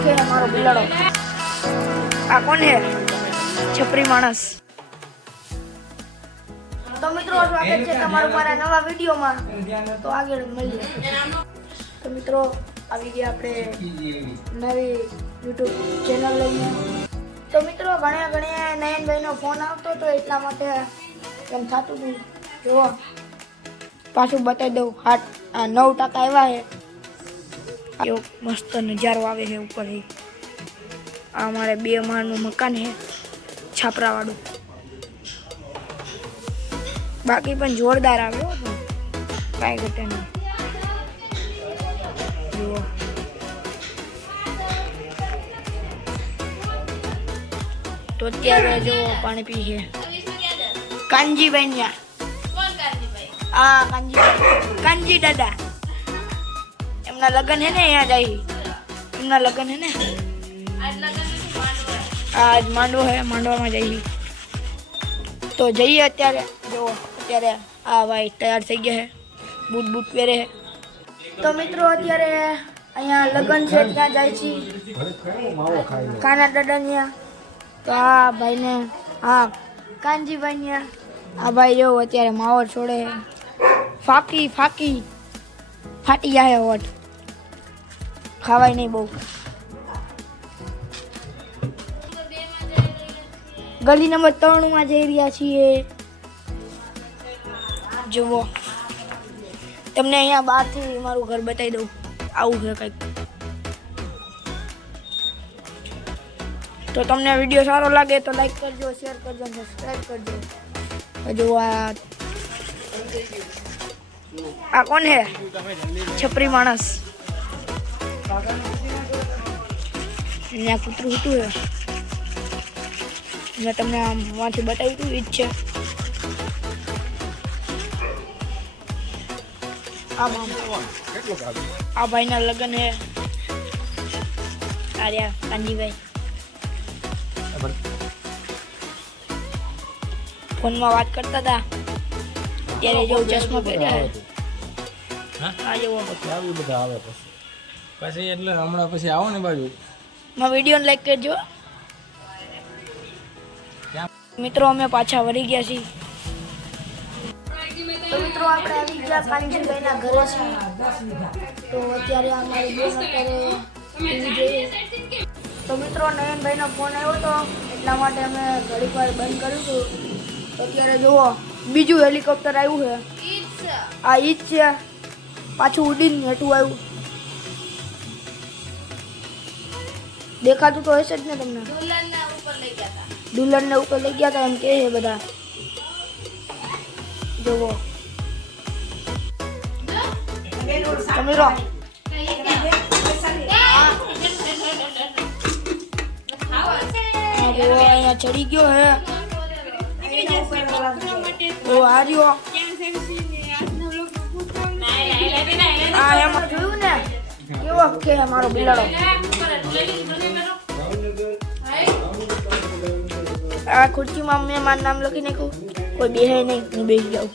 okay મારો બિલાડો આ કોણ હે છપરી માણસ તો મિત્રો સ્વાગત છે તમારું મારા નવા વિડીયોમાં તો આગળ મળીએ તો મિત્રો આવી ગયા આપણે નવી YouTube ચેનલ લઈને તો મિત્રો ઘણા નયનભાઈનો ફોન આવતો તો એટલા માટે એમ થતું હતું જુઓ પાછું બતાવી દઉં 9% આવ્યા છે એવો મસ્ત નજારો આવે છે ઉપર આ અમારે 2 માળનું મકાન છે છાપરાવાળું બાકી પણ જોરદાર આવ્યો કાંઈ ઘટે નહીં જુઓ તો અત્યારે જો પાણી પી છે કાનજીભાઈ ત્યાં કાનજી દાદા એમના લગ્ન હે ને અહીંયા જાય એમના લગ્ન હે ને આજ માંડવો હે માંડવામાં જઈએ તો જઈએ અત્યારે જો અત્યારે આ ભાઈ તૈયાર થઈ ગયા છે બૂટ પહેરે છે તો મિત્રો અત્યારે અહીંયા લગ્ન છે ત્યાં જાય છે કાના દાદા ત્યાં તો આ ભાઈને હા કાનજીભાઈ ત્યાં આ ભાઈ જો અત્યારે માવો છોડે ફાટી જાય હોટ ખાવાય નહીં બહુ ગલી નંબર 3 માં જઈ રહ્યા છીએ જુઓ તમને અહીંયા બહારથી મારું ઘર બતાવી દઉં આવું છે કંઈક તો તમને વિડીયો સારો લાગે તો લાઈક કરજો શેર કરજો અને સબસ્ક્રાઈબ કરજો જો આ કોણ હે છપરી માણસ અહીંયા કૂતરું હતું હે મેં તમને આમાંથી બતાવ્યું હતું ઈ જ છે આ ભાઈના લગ્ન હે આર્યા કાનજીભાઈ ફોનમાં વાત કરતા હતા ત્યારે જો ચશ્મા પહેર્યા આ જેવો આવી બધા આવે પછી એટલે હમણાં પછી આવો ને બાજુ માં વિડીયોને લાઈક કરજો મિત્રો અમે પાછા વળી ગયા છીએ તો મિત્રો આપણે આવી ગયા કાનજીભાઈના ઘરે છીએ તો અત્યારે અમારી બેન અત્યારે ટીવી જોઈએ તો મિત્રો નયનભાઈનો ફોન આવ્યો હતો એટલા માટે અમે ઘડીક વાર બંધ કર્યું હતું તો અત્યારે જુઓ બીજું હેલિકોપ્ટર આવ્યું છે આ ઈ જ છે પાછું ઉડીને હેઠું આવ્યું દેખાતું તો હશે જ ને તમને દુલ્હનને ઉપર લઈ ગયા હતા એમ કે છે બધા જુઓ મિત્રો અહીંયા ચડી ગયો હે આ રહ્યો આ એમાં જોયું ને કેવો કે મારો બિલાડો આ ખુરશીમાં મેં મારું નામ લખી નાખ્યું કોઈ બેહે નહીં હું બેસી જાઉં